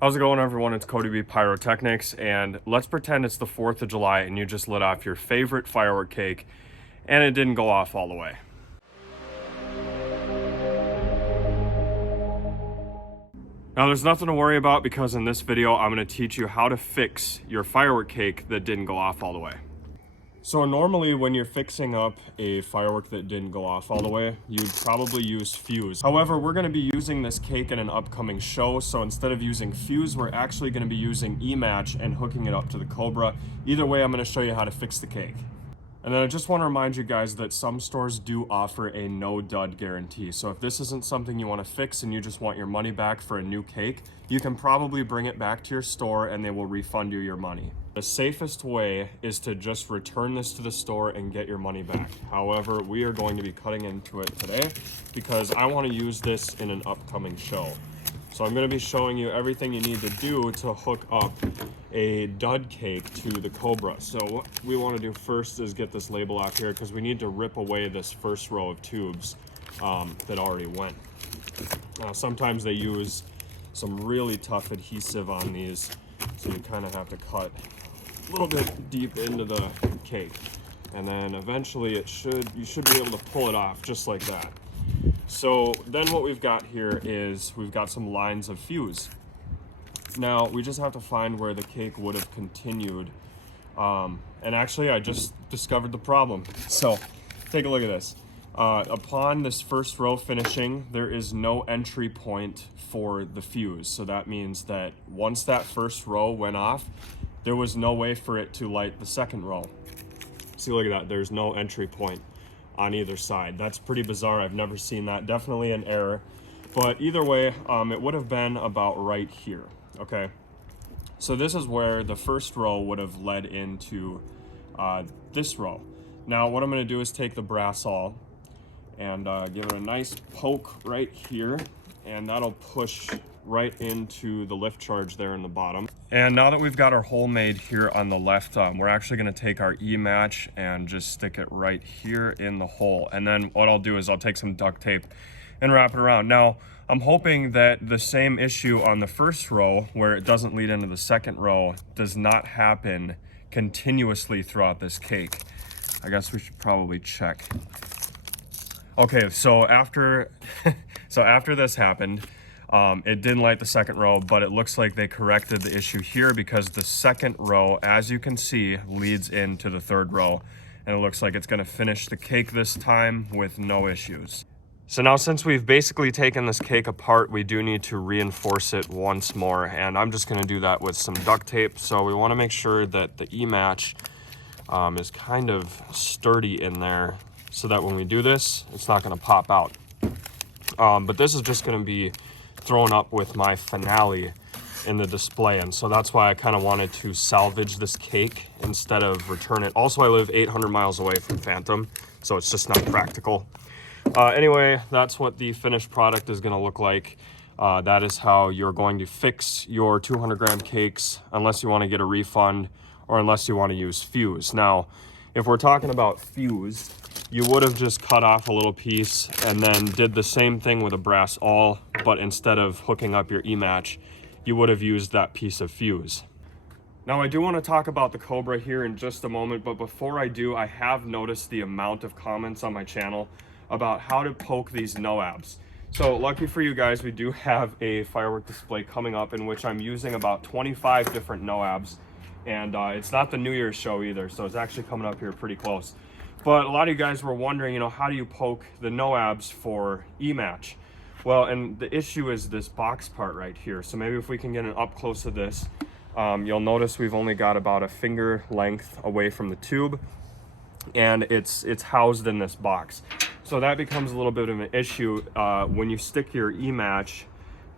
How's it going, everyone? It's Cody B Pyrotechnics, and let's pretend it's the 4th of July and you just lit off your favorite firework cake and it didn't go off all the way. Now, there's nothing to worry about because in this video, I'm going to teach you how to fix your firework cake that didn't go off all the way. So normally when you're fixing up a firework that didn't go off all the way, you'd probably use fuse. However, we're going to be using this cake in an upcoming show, so instead of using fuse, we're actually going to be using E-match and hooking it up to the Cobra. Either way, I'm going to show you how to fix the cake. And then I just want to remind you guys that some stores do offer a no dud guarantee. So if this isn't something you want to fix and you just want your money back for a new cake, you can probably bring it back to your store and they will refund you your money. The safest way is to just return this to the store and get your money back. However, we are going to be cutting into it today because I want to use this in an upcoming show. So I'm going to be showing you everything you need to do to hook up a dud cake to the Cobra. So what we want to do first is get this label off here because we need to rip away this first row of tubes that already went. Sometimes they use some really tough adhesive on these, so you kind of have to cut a little bit deep into the cake. And then eventually you should be able to pull it off just like that. So then what we've got here is we've got some lines of fuse. Now we just have to find where the cake would have continued. And actually I just discovered the problem. So take a look at this. Upon this first row finishing, there is no entry point for the fuse. So that means that once that first row went off, there was no way for it to light the second row. See, look at that. There's no entry point on either side. That's pretty bizarre. I've never seen that. Definitely an error. But either way, it would have been about right here. Okay. So this is where the first row would have led into this row. Now what I'm going to do is take the brass awl and give it a nice poke right here, and that'll push right into the lift charge there in the bottom. And now that we've got our hole made here on the left, we're actually going to take our E-match and just stick it right here in the hole. And then what I'll do is I'll take some duct tape and wrap it around. Now I'm hoping that the same issue on the first row where it doesn't lead into the second row does not happen continuously throughout this cake. I guess we should probably check. Okay, so after this happened, it didn't light the second row, but it looks like they corrected the issue here because the second row, as you can see, leads into the third row, and it looks like it's going to finish the cake this time with no issues. So now, since we've basically taken this cake apart, we do need to reinforce it once more, and I'm just going to do that with some duct tape. So we want to make sure that the E-match is kind of sturdy in there, so that when we do this, it's not going to pop out. But this is just going to be thrown up with my finale in the display, and so that's why I kind of wanted to salvage this cake instead of return it. Also, I live 800 miles away from Phantom, so it's just not practical. Anyway, that's what the finished product is going to look like. That is how you're going to fix your 200-gram cakes, unless you want to get a refund or unless you want to use fuse. Now, if we're talking about fuse, you would have just cut off a little piece and then did the same thing with a brass awl, but instead of hooking up your E-match, you would have used that piece of fuse. Now, I do want to talk about the Cobra here in just a moment, but before I do, I have noticed the amount of comments on my channel about how to poke these NOABs. So lucky for you guys, we do have a firework display coming up in which I'm using about 25 different NOABs, and it's not the New Year's show either, so it's actually coming up here pretty close. But a lot of you guys were wondering, how do you poke the NOABs for E-match? Well, and the issue is this box part right here. So maybe if we can get an up close of this, you'll notice we've only got about a finger length away from the tube, and it's housed in this box. So that becomes a little bit of an issue when you stick your E-match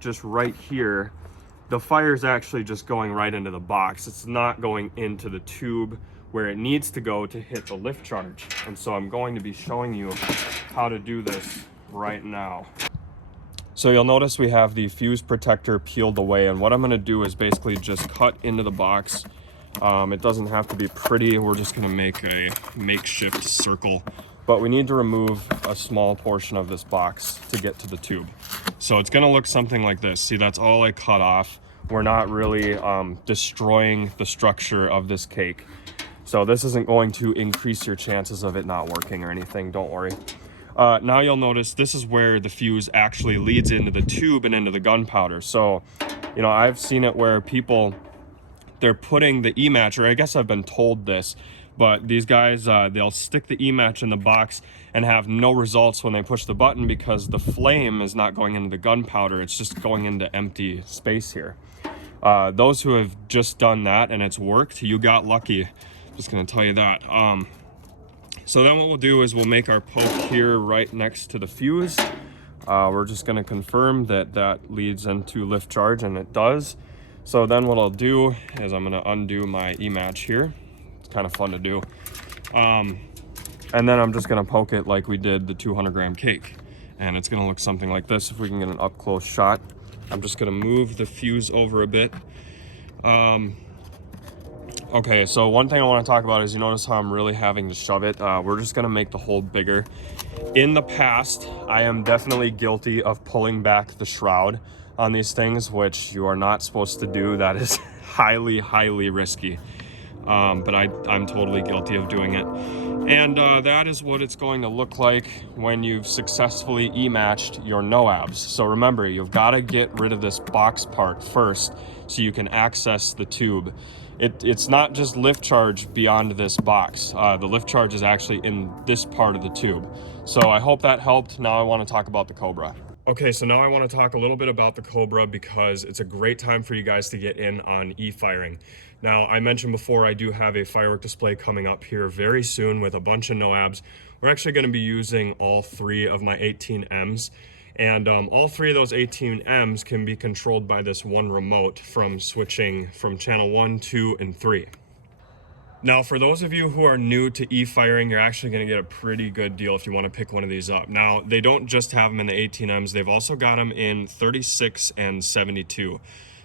just right here. The fire is actually just going right into the box. It's not going into the tube where it needs to go to hit the lift charge. And so I'm going to be showing you how to do this right now. So you'll notice we have the fuse protector peeled away, and what I'm going to do is basically just cut into the box. It doesn't have to be pretty. We're just going to make a makeshift circle, but we need to remove a small portion of this box to get to the tube. So it's going to look something like this. See, that's all I cut off we're not really destroying the structure of this cake. So this isn't going to increase your chances of it not working or anything, don't worry. Now you'll notice this is where the fuse actually leads into the tube and into the gunpowder. So, you know, I've seen it where people, they're putting the E-match, or I guess I've been told this, but these guys, they'll stick the E-match in the box and have no results when they push the button because the flame is not going into the gunpowder, it's just going into empty space here. Those who have just done that and it's worked, you got lucky. Just gonna tell you that. So then what we'll do is we'll make our poke here right next to the fuse. We're just gonna confirm that that leads into lift charge, and it does. So then what I'll do is I'm gonna undo my E-match here. It's kind of fun to do. And then I'm just gonna poke it like we did the 200-gram cake. And it's gonna look something like this if we can get an up-close shot. I'm just gonna move the fuse over a bit. Okay, so one thing I want to talk about is, you notice how I'm really having to shove it. We're just going to make the hole bigger. In the past, I am definitely guilty of pulling back the shroud on these things, which you are not supposed to do. That is highly, highly risky. But I'm totally guilty of doing it. And that is what it's going to look like when you've successfully E-matched your NOABs. So remember, you've got to get rid of this box part first so you can access the tube. It's not just lift charge beyond this box. The lift charge is actually in this part of the tube. So I hope that helped. Now I want to talk about the Cobra. Okay, so now I want to talk a little bit about the Cobra because it's a great time for you guys to get in on e-firing. Now, I mentioned before I do have a firework display coming up here very soon with a bunch of NOABs. We're actually going to be using all 3 of my 18Ms. And all 3 of those 18Ms can be controlled by this one remote from switching from channel 1, 2, and 3. Now, for those of you who are new to e-firing, you're actually going to get a pretty good deal if you want to pick one of these up. Now, they don't just have them in the 18Ms, they've also got them in 36 and 72.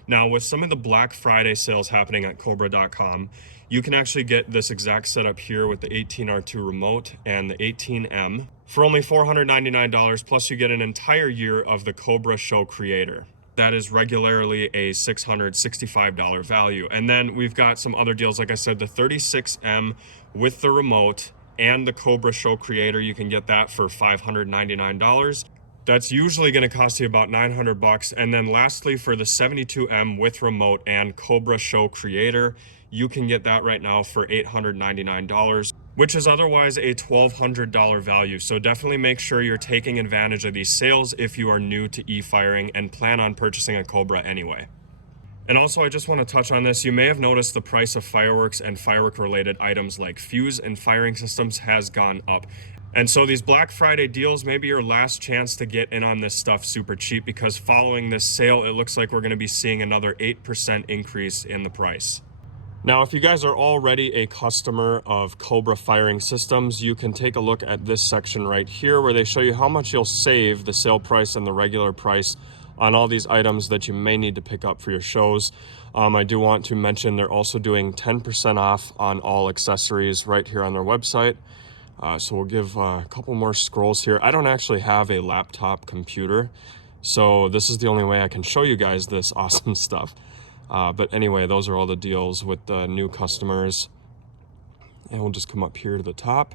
Now, with some of the Black Friday sales happening at Cobra.com, you can actually get this exact setup here with the 18R2 remote and the 18M for only $499, plus you get an entire year of the Cobra Show Creator. That is regularly a $665 value. And then we've got some other deals, like I said, the 36M with the remote and the Cobra Show Creator, you can get that for $599. That's usually going to cost you about $900. And then lastly, for the 72M with remote and Cobra Show Creator, you can get that right now for $899, which is otherwise a $1,200 value. So definitely make sure you're taking advantage of these sales if you are new to e-firing and plan on purchasing a Cobra anyway. And also, I just want to touch on this. You may have noticed the price of fireworks and firework related items like fuse and firing systems has gone up. And so these Black Friday deals may be your last chance to get in on this stuff super cheap, because following this sale, it looks like we're going to be seeing another 8% increase in the price. Now, if you guys are already a customer of Cobra Firing Systems, you can take a look at this section right here where they show you how much you'll save the sale price and the regular price on all these items that you may need to pick up for your shows. I do want to mention they're also doing 10% off on all accessories right here on their website. So we'll give a couple more scrolls here. I don't actually have a laptop computer, so this is the only way I can show you guys this awesome stuff. But anyway, those are all the deals with the new customers. And we'll just come up here to the top.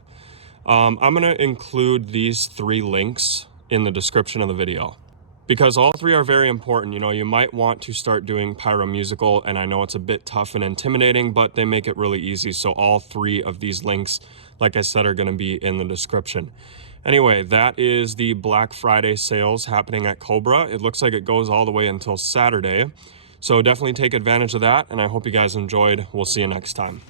I'm going to include these 3 links in the description of the video, because all 3 are very important. You know, you might want to start doing pyro musical, and I know it's a bit tough and intimidating, but they make it really easy. So all 3 of these links, like I said, are going to be in the description. Anyway, that is the Black Friday sales happening at Cobra. It looks like it goes all the way until Saturday. So definitely take advantage of that, and I hope you guys enjoyed. We'll see you next time.